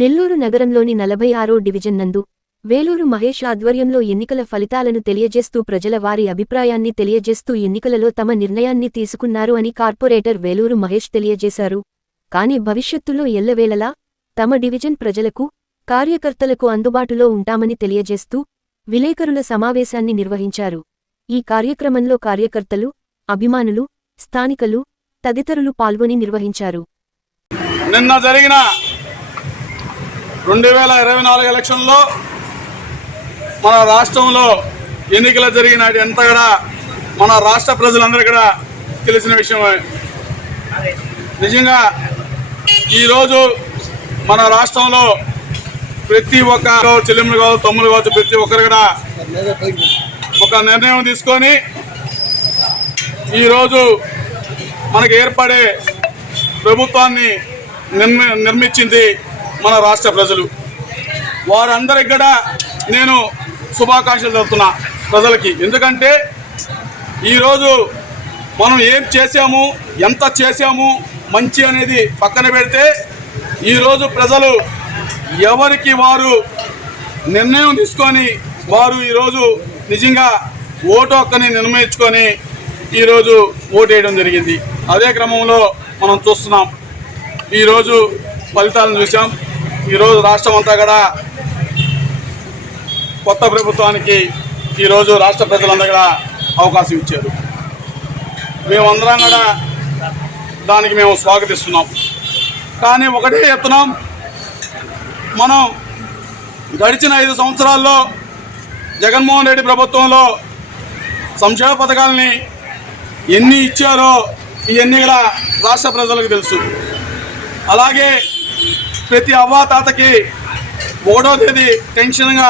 నెల్లూరు నగరంలోని నలభై ఆరో డివిజన్ నందు వేలూరు మహేష్ ఆధ్వర్యంలో ఎన్నికల ఫలితాలను తెలియజేస్తూ ప్రజల వారి అభిప్రాయాన్ని తెలియజేస్తూ ఎన్నికలలో తమ నిర్ణయాన్ని తీసుకున్నారు అని కార్పొరేటర్ వేలూరు మహేష్ తెలియజేశారు. కాని భవిష్యత్తులో ఎల్లవేళలా తమ డివిజన్ ప్రజలకు కార్యకర్తలకు అందుబాటులో ఉంటామని తెలియజేస్తూ విలేకరుల సమావేశాన్ని నిర్వహించారు. ఈ కార్యక్రమంలో కార్యకర్తలు అభిమానులు స్థానికలు తదితరులు పాల్గొని నిర్వహించారు. నిన్న జరిగిన రెండు వేల ఇరవై నాలుగు ఎలక్షన్లో మన రాష్ట్రంలో ఎన్నికలు జరిగిన ఎంత కూడా మన రాష్ట్ర ప్రజలందరూ కూడా తెలిసిన విషయమే నిజంగా ఈరోజు మన రాష్ట్రంలో ప్రతి ఒక్క చెల్లెములు కావచ్చు తమ్ముడు కావచ్చు ప్రతి ఒక్కరు కూడా ఒక నిర్ణయం తీసుకొని ఈరోజు మనకు ఏర్పడే ప్రభుత్వాన్ని నిర్మి నిర్మించింది మన రాష్ట్ర ప్రజలు. వారందరికి కూడా నేను శుభాకాంక్షలు తెలుపుతున్నా ప్రజలకి. ఎందుకంటే ఈరోజు మనం ఏం చేసాము ఎంత చేసాము మంచి అనేది పక్కన పెడితే ఈరోజు ప్రజలు ఎవరికి వారు నిర్ణయం తీసుకొని వారు ఈరోజు నిజంగా ఓటు అక్కని నిర్ణయించుకొని ఈరోజు ఓటు వేయడం జరిగింది. అదే క్రమంలో మనం చూస్తున్నాం. ఈరోజు ఫలితాలను చూసాం ఈరోజు రాష్ట్రం అంతా కూడా కొత్త ప్రభుత్వానికి ఈరోజు రాష్ట్ర ప్రజలందరూ కూడా అవకాశం ఇచ్చారు. మేమందరం కూడా దానికి మేము స్వాగతిస్తున్నాం. కానీ ఒకటే చెప్తున్నాం మనం గడిచిన ఐదు సంవత్సరాల్లో జగన్మోహన్ రెడ్డి ప్రభుత్వంలో సంక్షేమ పథకాలని ఎన్ని ఇచ్చారో ఇవన్నీ కూడా రాష్ట్ర ప్రజలకు తెలుసు. అలాగే ప్రతి అవ్వాతాతకి ఒకటో తేదీ టెన్షన్గా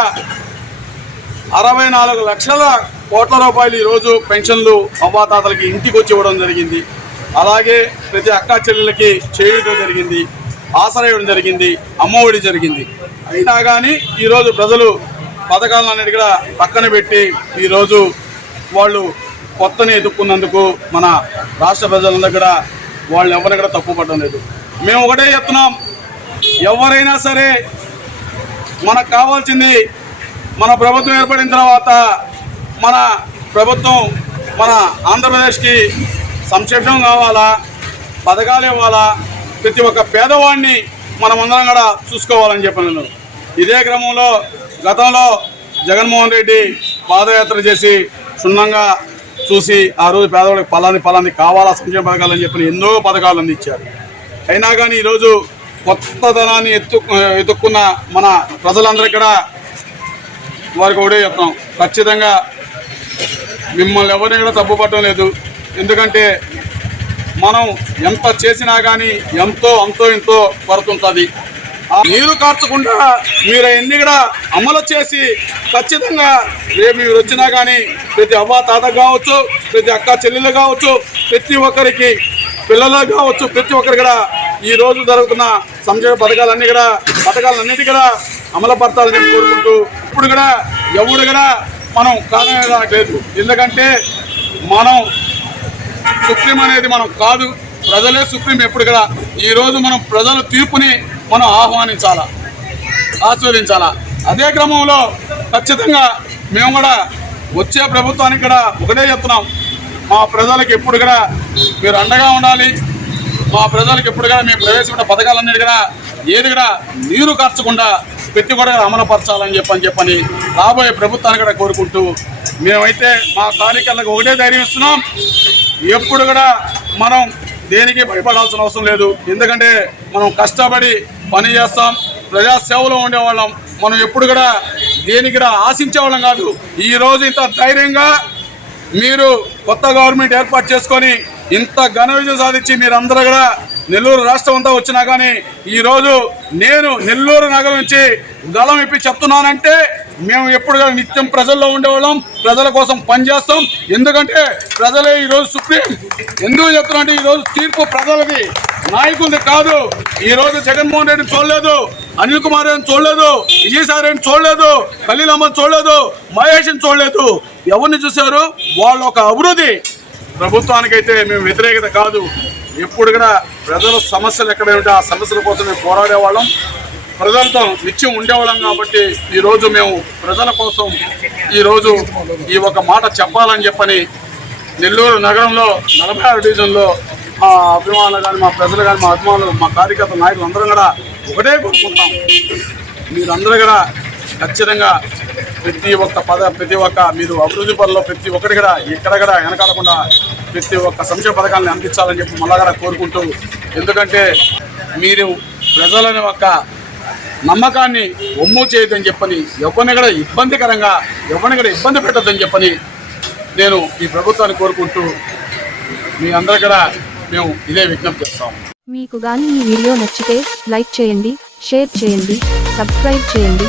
అరవై నాలుగు లక్షల కోట్ల రూపాయలు ఈరోజు పెన్షన్లు అవ్వాతాతలకి ఇంటికి వచ్చి ఇవ్వడం జరిగింది. అలాగే ప్రతి అక్క చెల్లెలకి చేయడం జరిగింది ఆసరయడం జరిగింది అమ్మఒడి జరిగింది. అయినా కానీ ఈరోజు ప్రజలు పథకాలన్నిటి కూడా పక్కన పెట్టి ఈరోజు వాళ్ళు కొత్తని ఎదుర్కొన్నందుకు మన రాష్ట్ర ప్రజలందరూ కూడా వాళ్ళు ఎవరిని కూడా తప్పు పడడం లేదు. మేము ఒకటే చెప్తున్నాం ఎవరైనా సరే మనకు కావాల్సింది మన ప్రభుత్వం ఏర్పడిన తర్వాత మన ప్రభుత్వం మన ఆంధ్రప్రదేశ్కి సంక్షేమం కావాలా పథకాలు ఇవ్వాలా ప్రతి ఒక్క పేదవాడిని మనమందరం కూడా చూసుకోవాలని చెప్పాను ఇదే క్రమంలో గతంలో జగన్మోహన్ రెడ్డి పాదయాత్ర చేసి క్షుణ్ణంగా చూసి ఆ రోజు పేదవాడికి పలాని పలాని కావాలా సంక్షేమ పథకాలు అని చెప్పిన ఎన్నో పథకాలు అందించారు. అయినా కానీ ఈరోజు కొత్తదనాన్ని ఎత్తు ఎత్తుక్కున్న మన ప్రజలందరికీ కూడా వారికి ఒకటే చెప్తాం. ఖచ్చితంగా మిమ్మల్ని ఎవరిని కూడా తప్పుపట్టడం లేదు. ఎందుకంటే మనం ఎంత చేసినా కానీ ఎంతో అంతో ఎంతో కొరత ఉంటుంది ఆ నీరు కార్చకుండా మీరు ఎన్ని కూడా అమలు చేసి ఖచ్చితంగా రేపు మీరు వచ్చినా కానీ ప్రతి అవ్వ తాత కావచ్చు ప్రతి అక్క చెల్లెలు కావచ్చు ప్రతి ఒక్కరికి పిల్లలు కావచ్చు ప్రతి ఒక్కరు కూడా ఈ రోజు జరుగుతున్న సంక్షేమ పథకాలన్నీ కూడా పథకాలన్నిటి కూడా అమలుపరచాలని చెప్పి కోరుకుంటూ ఇప్పుడు కూడా ఎవరు కూడా మనం కాదనడానికి లేదు. ఎందుకంటే మనం సుప్రీం అనేది మనం కాదు. ప్రజలే సుప్రీం ఎప్పుడు కూడా ఈరోజు మనం ప్రజల తీర్పుని మనం ఆహ్వానించాలా ఆస్వాదించాలా అదే క్రమంలో ఖచ్చితంగా మేము కూడా వచ్చే ప్రభుత్వానికి కూడా ఒకటే చెప్తున్నాం. మా ప్రజలకు ఎప్పుడు కూడా మీరు అండగా ఉండాలి. మా ప్రజలకు ఎప్పుడు కూడా మేము ప్రవేశపెట్టిన పథకాలన్నిటి కూడా ఏది కూడా నీరు ఖర్చకుండా పెట్టి కూడా అమలుపరచాలని చెప్పని చెప్పని రాబోయే ప్రభుత్వాన్ని కూడా కోరుకుంటూ మేమైతే మా కార్యకర్తలకు ఒకటే ధైర్యం ఇస్తున్నాం. ఎప్పుడు కూడా మనం దేనికి భయపడాల్సిన అవసరం లేదు. ఎందుకంటే మనం కష్టపడి పని చేస్తాం ప్రజాసేవలో ఉండేవాళ్ళం. మనం ఎప్పుడు కూడా దేనికి కూడా ఆశించేవాళ్ళం కాదు. ఈరోజు ఇంత ధైర్యంగా మీరు కొత్త గవర్నమెంట్ ఏర్పాటు చేసుకొని ఇంత ఘన విజయం సాధించి మీరందరూ కూడా నెల్లూరు రాష్ట్రం అంతా వచ్చినా కానీ ఈరోజు నేను నెల్లూరు నగరం నుంచి గలం ఇప్పి చెప్తున్నానంటే మేము ఎప్పుడు నిత్యం ప్రజల్లో ఉండేవాళ్ళం ప్రజల కోసం పనిచేస్తాం ఎందుకంటే ప్రజలే ఈరోజు సుప్రీం. ఎందుకు చెప్తున్నా అంటే ఈరోజు తీర్పు ప్రజలది. నాయకులది కాదు. ఈరోజు జగన్మోహన్ రెడ్డిని చూడలేదు అనిల్ కుమార్ రెడ్డిని చూడలేదు విజయసాయి రెడ్డిని చూడలేదు ఖలీలమ్మని చూడలేదు మహేష్ని చూడలేదు. ఎవరిని చూశారు? వాళ్ళు ఒక అభివృద్ధి. ప్రభుత్వానికైతే మేము వ్యతిరేకత కాదు. ఎప్పుడు కూడా ప్రజల సమస్యలు ఎక్కడ ఉంటే ఆ సమస్యల కోసం మేము పోరాడేవాళ్ళం. ప్రజలతో నిత్యం ఉండేవాళ్ళం కాబట్టి ఈరోజు మేము ప్రజల కోసం ఈరోజు ఈ ఒక మాట చెప్పాలని చెప్పని నెల్లూరు నగరంలో నలభై ఆరు డివిజన్లో మా అభిమానులు కానీ మా ప్రజలు కానీ మా అభిమానులు మా కార్యకర్త నాయకులు అందరం కూడా ఒకటే కోరుకుంటాం. మీరందరూ కూడా ఖచ్చితంగా ప్రతి ఒక్క పద ప్రతి ఒక్క మీరు అభివృద్ధి పనుల్లో ప్రతి ఒక్కటి కూడా ఎక్కడ కూడా వెనకాడకుండా ప్రతి ఒక్క సంక్షేమ పథకాలను అందించాలని చెప్పి మళ్ళా కూడా కోరుకుంటూ ఎందుకంటే మీరు ప్రజలని ఒక నమ్మకాన్ని ఒమ్ము చేయొద్దని చెప్పని ఎవరిని కూడా ఇబ్బందికరంగా ఎవరిని కూడా ఇబ్బంది పెట్టద్దని చెప్పని నేను ఈ ప్రభుత్వాన్ని కోరుకుంటూ మీ అందరి కూడా మేము ఇదే విజ్ఞప్తి చేస్తాం. మీకు కానీ ఈ వీడియో నచ్చితే లైక్ చేయండి షేర్ చేయండి సబ్స్క్రైబ్ చేయండి.